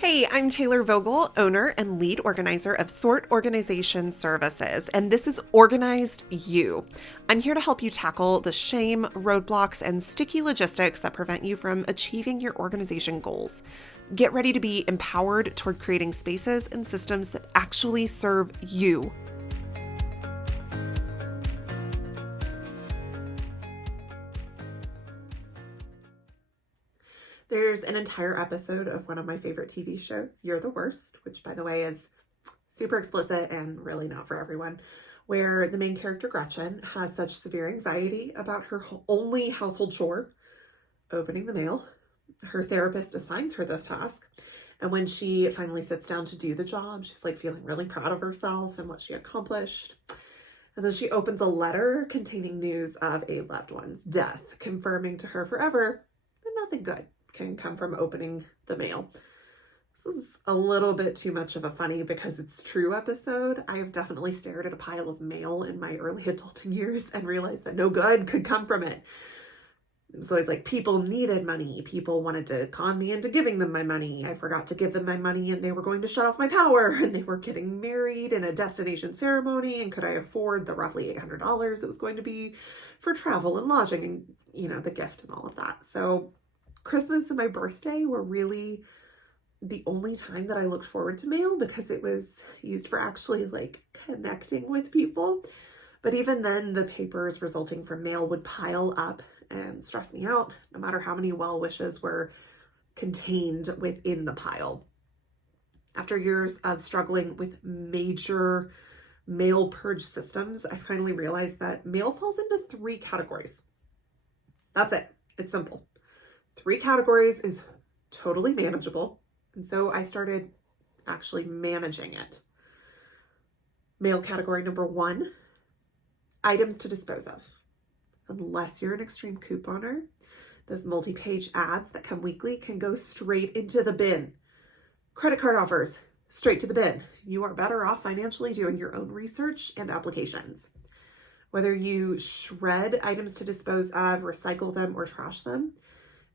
Hey, I'm Taylor Vogel, owner and lead organizer of Sort Organization Services, and this is Organized You. I'm here to help you tackle the shame, roadblocks, and sticky logistics that prevent you from achieving your organization goals. Get ready to be empowered toward creating spaces and systems that actually serve you. There's an entire episode of one of my favorite TV shows, You're the Worst, which, by the way, is super explicit and really not for everyone, where the main character, Gretchen, has such severe anxiety about her only household chore, opening the mail. Her therapist assigns her this task. And when she finally sits down to do the job, she's like feeling really proud of herself and what she accomplished. And then she opens a letter containing news of a loved one's death, confirming to her forever that nothing good can come from opening the mail. This was a little bit too much of a funny because it's true episode. I have definitely stared at a pile of mail in my early adulting years and realized that no good could come from it. It was always like people needed money. People wanted to con me into giving them my money. I forgot to give them my money and they were going to shut off my power, and they were getting married in a destination ceremony, and could I afford the roughly $800 it was going to be for travel and lodging and, the gift and all of that. So Christmas and my birthday were really the only time that I looked forward to mail because it was used for actually like connecting with people. But even then, the papers resulting from mail would pile up and stress me out, no matter how many well wishes were contained within the pile. After years of struggling with major mail purge systems, I finally realized that mail falls into 3 categories. That's it. It's simple. 3 categories is totally manageable. And so I started actually managing it. Mail category number 1, items to dispose of. Unless you're an extreme couponer, those multi-page ads that come weekly can go straight into the bin. Credit card offers, straight to the bin. You are better off financially doing your own research and applications. Whether you shred items to dispose of, recycle them, or trash them,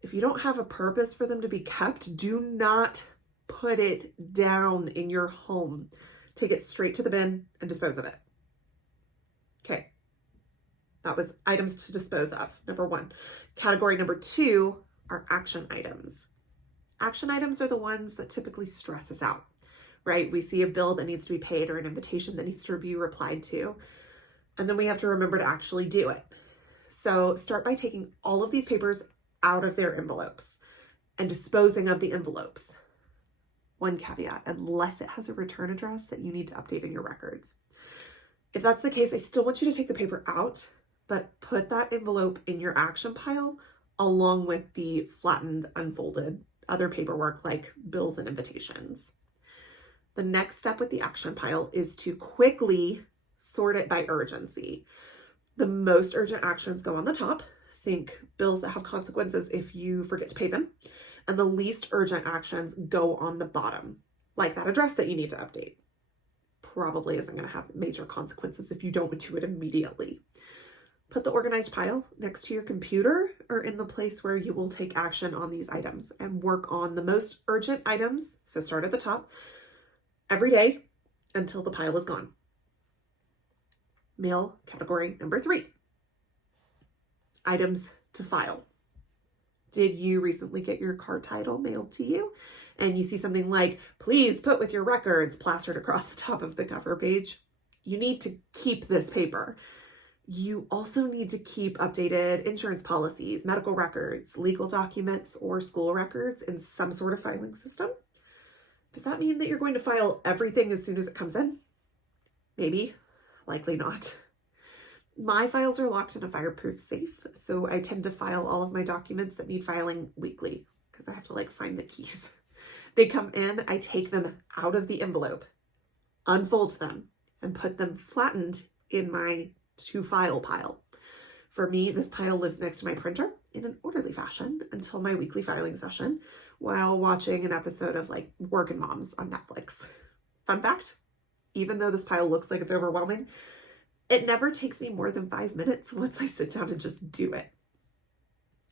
if you don't have a purpose for them to be kept, do not put it down in your home. Take it straight to the bin and dispose of it. Okay. That was items to dispose of, number 1. Category number 2 are action items. Action items are the ones that typically stress us out, right? We see a bill that needs to be paid or an invitation that needs to be replied to, and then we have to remember to actually do it. So start by taking all of these papers out of their envelopes and disposing of the envelopes. One caveat, unless it has a return address that you need to update in your records. If that's the case, I still want you to take the paper out, but put that envelope in your action pile along with the flattened, unfolded other paperwork like bills and invitations. The next step with the action pile is to quickly sort it by urgency. The most urgent actions go on the top. Think bills that have consequences if you forget to pay them. And the least urgent actions go on the bottom, like that address that you need to update. Probably isn't going to have major consequences if you don't do it immediately. Put the organized pile next to your computer or in the place where you will take action on these items and work on the most urgent items. So start at the top every day until the pile is gone. Mail category number 3. Items to file. Did you recently get your car title mailed to you? And you see something like, please put with your records, plastered across the top of the cover page? You need to keep this paper. You also need to keep updated insurance policies, medical records, legal documents, or school records in some sort of filing system. Does that mean that you're going to file everything as soon as it comes in? Maybe, likely not. My files are locked in a fireproof safe, so I tend to file all of my documents that need filing weekly because I have to find the keys. They come in, I take them out of the envelope, unfold them, and put them flattened in my to file pile. For me, this pile lives next to my printer in an orderly fashion until my weekly filing session while watching an episode of Working Moms on Netflix. Fun fact, even though this pile looks like it's overwhelming, it never takes me more than 5 minutes once I sit down to just do it.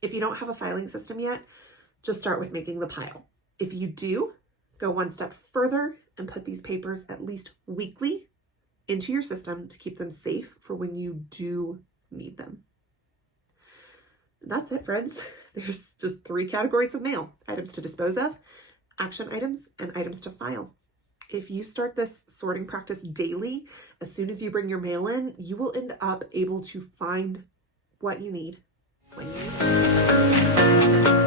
If you don't have a filing system yet, just start with making the pile. If you do, Go one step further and put these papers at least weekly into your system to keep them safe for when you do need them. That's it, friends. There's just 3 categories of mail: items to dispose of, action items, and items to file. If you start this sorting practice daily, as soon as you bring your mail in, you will end up able to find what you need when you need it.